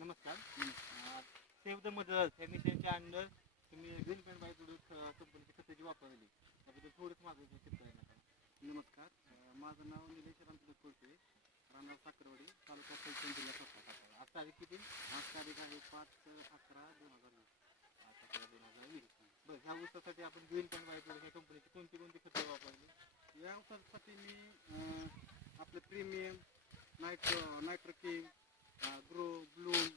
नमस्कार save the mothers या मिशनच्या अंडर तुम्ही ग्रीन पॅन्ट बाय प्रोडक्ट कंपनीची खतं जी वापरली त्याबद्दल थोडंच माझं शेतकऱ्यांना सांगा. नमस्कार माझं नाव निलेश रामचंद्र कोळपे राहणार साखरवाडी तालुका पैठण जिल्हा आज तारीख किती आज तारीख आहे पाच अकरा दोन हजार वीस आज अकरा दोन हजार वीस बरं ह्या ऊसासाठी आपण ग्रीन पॅन्ट बाय प्रोडक्ट या कंपनीची कोणती कोणती खतं वापरली या औषधासाठी मी आपलं premium nitro nitro king grow bloom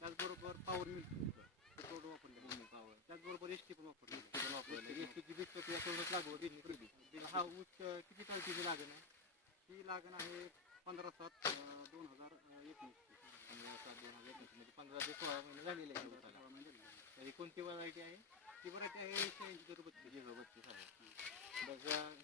त्याचबरोबर पॉवर मिल्क हे प्रोडक्ट वापरले पावर त्याचबरोबर एस टी पण वापरले एस टीची वीस प्रक्रिया दिली केली हा ऊस किती तारखेची लागण आहे? ही लागण आहे पंधरा सात दोन हजार एकवीस पंधरा सात दोन हजार एकोणीस. म्हणजे पंधरा ते सोळा महिने झालेले आहे सोळा महिने. तरी कोणती व्हरायटी आहे? ही व्हरायटी आहे शहाऐंशी झिरो बत्तीस झिरो बत्तीस आहे.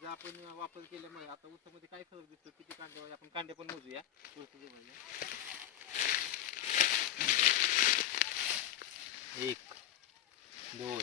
ज्या आपण वापर केल्यामुळे आता ऊसामध्ये काय फरक दिसतो? किती कांडे आपण कांडे पण मोजूया. ऊस जवळच्या. एक दोन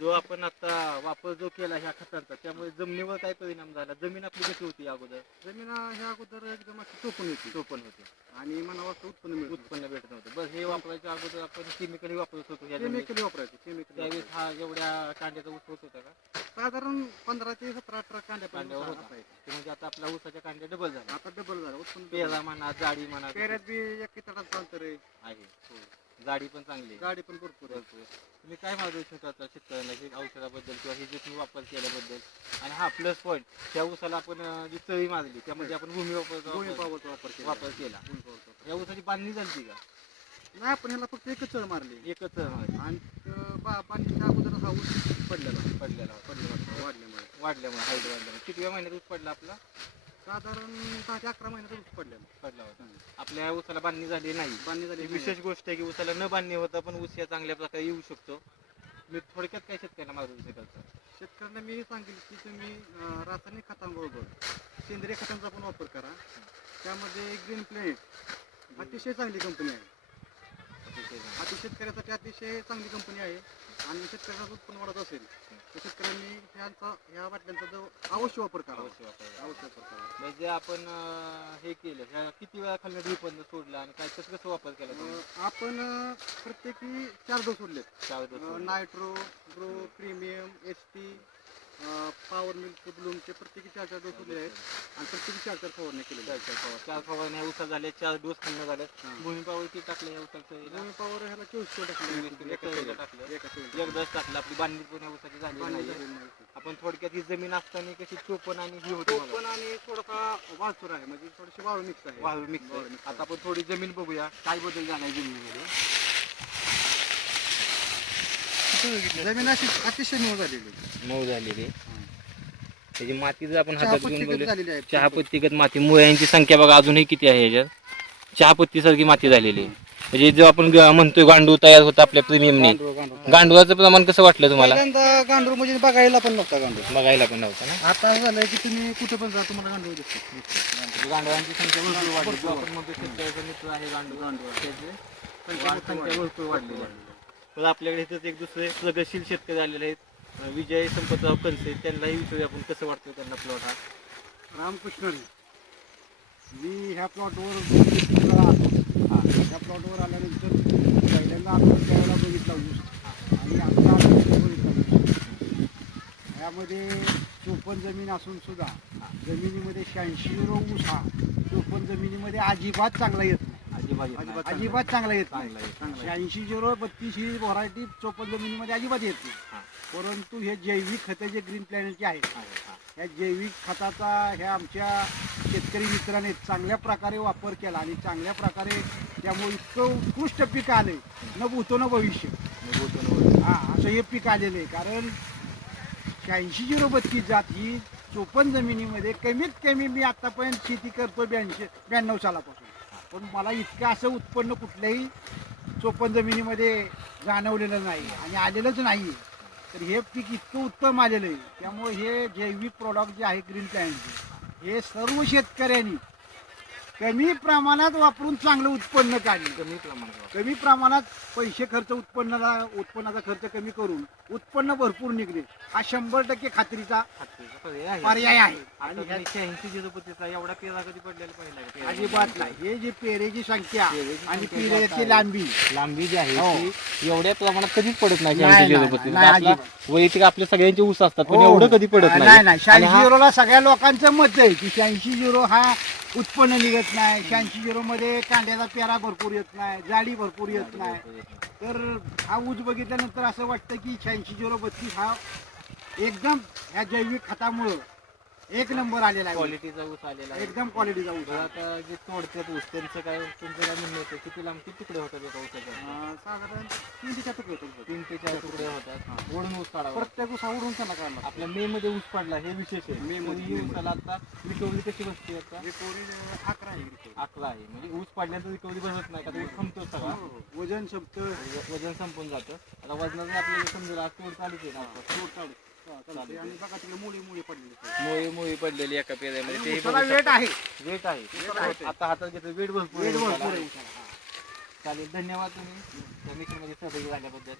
जो आपण आता वापर जो केला ह्या खतांचा त्यामुळे जमिनीवर काय परिणाम झाला? जमीन आपली कशी होती अगोदर? जमीन ह्या अगोदर एकदम अशी चोपून होती. चोपण होते. आणि मला वाटतं उत्पन्न मिळत उत्पन्न भेटत नव्हतं. बस हे वापरायच्या अगोदर आपण केमिकल वापरत होतो. केमिकल वापरायचे केमिकल त्यावेळेस हा एवढ्या कांड्याचा ऊस होत होता का? साधारण पंधरा ते सतरा अठरा कांड्या कांड्यावर होता. ते म्हणजे आता आपल्या ऊसाच्या कांड्या डबल झाल्या आता डबल झालं. उत्पन्न पेरा झालं. म्हणा जाडी म्हणा पेऱ्यात बी एक किताडाचं अंतर आहे. आहे जाडी पण चांगली आहे. गाडी पण भरपूर आहे. भरपूर. तुम्ही काय मार्गदर्शन करता शेतकऱ्यांना हे औषधाबद्दल किंवा हे जे तुम्ही वापर केल्याबद्दल? आणि हा प्लस पॉईंट त्या ऊसाला आपण अं, जी तळी मारली त्यामध्ये आपण भूमी वापरचा दोन्ही वापर वापर केला वापर केला. दोन्ही पावरचा वापर. या ऊसाची बांधणी झाली का? नाही आपण ह्याला फक्त एकच चढ मारली. एकच तळ मारली. आणि अं, बा अगोदर हा ऊस पडलेला पडलेला होता. पडलेला होता, वाढल्यामुळे. वाढल्यामुळे हाईट वाढल्यामुळे. किती महिन्यात ऊस पडला आपला? साधारण दहा ते अकरा महिन्याचा ऊस पडला होता. आपल्या ऊसाला बांधणी झाली नाही. बांधणी ही झाली विशेष गोष्ट आहे की ऊसाला न बांधणी होता पण ऊस या चांगल्या प्रकारे येऊ शकतो. मी थोडक्यात काय शेतकऱ्यांना मार्गदर्शन करतो शेतकऱ्यांना मी सांगेल की तुम्ही अं, रासायनिक खतांबरोबर सेंद्रिय खतांचा पण वापर करा. त्यामध्ये ग्रीन प्लेनेट अतिशय चांगली कंपनी आहे. अति शेतकऱ्यासाठी अतिशय चांगली कंपनी आहे. आणि शेतकऱ्याचं उत्पन्न वाढत असेल तर शेतकऱ्यांनी ह्यांचा ह्या बाटल्यांचा जो अवश्य वापर करा अवश्य वापर करा म्हणजे आपण अं, हे केलं ह्या किती वेळा खाल्लं ड्रीपमधनं सोडलं आणि काय कसं कसं वापर केला तुम्ही? अं, आपण अं, प्रत्येकी चार डोस सोडलेत चार दिवस सोडलं. Nitro grow premium S T power milk ब्लूमचे प्रत्येकी चार चार डोस सोडले आहेत. आणि प्रत्येकी चार चार फवारणी केलेल्या चार चार फवार- चार फवारण्या उसा झाल्या चार डोस झाल्यात. आहेत भूमी पावर किती टाकलं या उसाचं? भूमी पॉवर ह्याला चोवीस किलो चोवीस किलो टाकले. एका वेळेला टाकलं एका एकदाच टाकलं. आपली बांधणी पण उसाची झाली नाही. आपण थोडक्यात ही जमीन असताना कशी चोपण आणि ही होती तो मला. पण आणि थोडासा वाळचूर आहे. म्हणजे थोडीशी वाळू मिक्स आहे. वाळू मिक्स आता आपण थोडी जमीन बघूया. काय बदल झालाय जमिनीमध्ये? जमीन अशी अतिशय मऊ झालेली. मऊ झालेली त्याची माती जर आपण हातात घेऊन पत्तीगत बघू झालेली आहे? चहापत्तीगत माती? मुळ्यांची संख्या बघा अजूनही किती आहे याच्यात? चहापत्ती सारखी माती झालेली आहे. म्हणजे जो आपण म्हणतोय गांडूळ तयार होता आपल्या प्रीमियमने. गांडूळ, गांडूळ. गांडूळाचं प्रमाण कसं वाटलं तुम्हाला? गांडूळ म्हणजे बघायला पण नव्हता गांडूळ. बघायला पण नव्हतं ना? आता झालंय की तुम्ही कुठे पण जा तुम्हाला गांडूळ दिसतो. गांडुळांची संख्या भरपूर वाढली. आपण म्हणतो शेतकऱ्याचा मित्र आहे गांडूळ गांडूळ. त्याचे संख्या भरपूर वाढलेली आहे तर आपल्याकडे इथंच एक दुसरे प्रगतशील शेतकरी आलेले आहेत. विजय संपतराव कनसे त्यांनाही विचारूया आपण कसं वाटतं त्यांना प्लॉट हा. रामकृष्ण मी ह्या प्लॉटवर ह्या प्लॉटवर आल्यानंतर पहिल्यांदा आपण त्यावेळेला बघितला आणि आता आपण बघितला यामध्ये ह्यामध्ये चोपन जमीन असून सुद्धा जमिनीमध्ये शहाऐंशी युरो ऊस हा. चोपन जमिनीमध्ये अजिबात चांगला येतो अजिबात चांगला येत. शहाऐंशी झिरो बत्तीस ही व्हरायटी चोपन जमिनीमध्ये अजिबात येत नाही. परंतु हे जैविक खते जे ग्रीन प्लॅनेटचे आहेत आहे, हा. ह्या जैविक खताचा ह्या आमच्या शेतकरी मित्राने चांगल्या प्रकारे वापर केला आणि चांगल्या प्रकारे त्यामुळे इतकं उत्कृष्ट पीक आले न भूतो न भविष्य. हा असं हे पीक आलेलं आहे कारण शहाऐंशी झिरो बत्तीस जात ही चोपन्न जमिनीमध्ये कमीत कमी मी आतापर्यंत शेती करतो ब्याऐंशी ब्याण्णव सालापासून पण मला इतकं असं उत्पन्न कुठल्याही चोपन जमिनीमध्ये जाणवलेलं नाही आणि आलेलंच नाही. तर हे पीक इतकं उत्तम आलेलं आहे. त्यामुळे हे जैविक प्रॉडक्ट जे आहे ग्रीन प्लॅनचे हे सर्व शेतकऱ्यांनी कमी प्रमाणात वापरून चांगलं उत्पन्न काढलं कमी प्रमाणात कमी प्रमाणात पैसे खर्च उत्पन्नाला उत्पन्नाचा खर्च कमी करून उत्पन्न भरपूर निघले हा शंभर टक्के खात्रीचा पर्याय आहे. आणि एवढा पेरा कधी पडलेला पहिला अजिबात नाही हे जी पेरेची संख्या पेरेची आणि संख्या जास्त पेरेची आहे. लांबी लांबी जी आहे हो. ती एवढ्या प्रमाणात कधीच पडत नाही नाही, शहाऐंशी नाही, झिरोपतीचा. नाही, आपला अजिबात. वैयक्तिक आपल्या सगळ्यांचे ऊस असतात पण हो. एवढं कधी पडत नाही नाही नाही आणि शहाऐंशी हा- झिरोला सगळ्या लोकांचं मत आहे की शहाऐंशी झिरो हा उत्पन्न निघत नाही शहाऐंशी झिरोमध्ये कांद्याचा पेरा भरपूर येत नाही जाडी भरपूर येत नाही. तर हा ऊस बघितल्यानंतर असं वाटतं की शहाऐंशी झिरो बत्तीस हा एकदम ह्या जैविक खतामुळं एक नंबर आलेला आहे. क्वालिटीचा ऊस आलेला आहे. एकदम क्वालिटीचा ऊस. आता जे तोडतात ऊस त्यांचं काय तुमचं काय म्हणणं होतं? किती लांब किती तुकडे होतात एका ऊसाच्या साधारण तीन ते चार तुकडे होतात. तीन ते चार तुकडे होतात. ओढून ऊस काढावा. प्रत्येक ऊस आवडून त्यांना काढला. आपल्या मे मध्ये ऊस पडला हे विशेष आहे. मे मध्ये, ऊसाला आता रिकवरी कशी बसते आता? रिकव्हरी, अकरा आहे रिकव्हरी. अकरा आहे. म्हणजे ऊस पडल्यानंतर रिकवरी बसत नाही का? ऊस थांबतो सगळा वजन संपतं व- वजन संपून जातं. आता वजनाचं आपल्याला समजा आज तोड चालूच आहे ना. आता. सोड चालू. आणि बघा तिकडे मुळी मुळी पडलेली. मोळी मोळी पडलेली एका पेऱ्यामध्ये तेही बघू वेट शकता. आहे वेट आहे. आता हातात घेतो वेट भरपूर वेट भरपूर. आहे. चालेल धन्यवाद तुम्ही त्या mission मध्ये सहभागी झाल्याबद्दल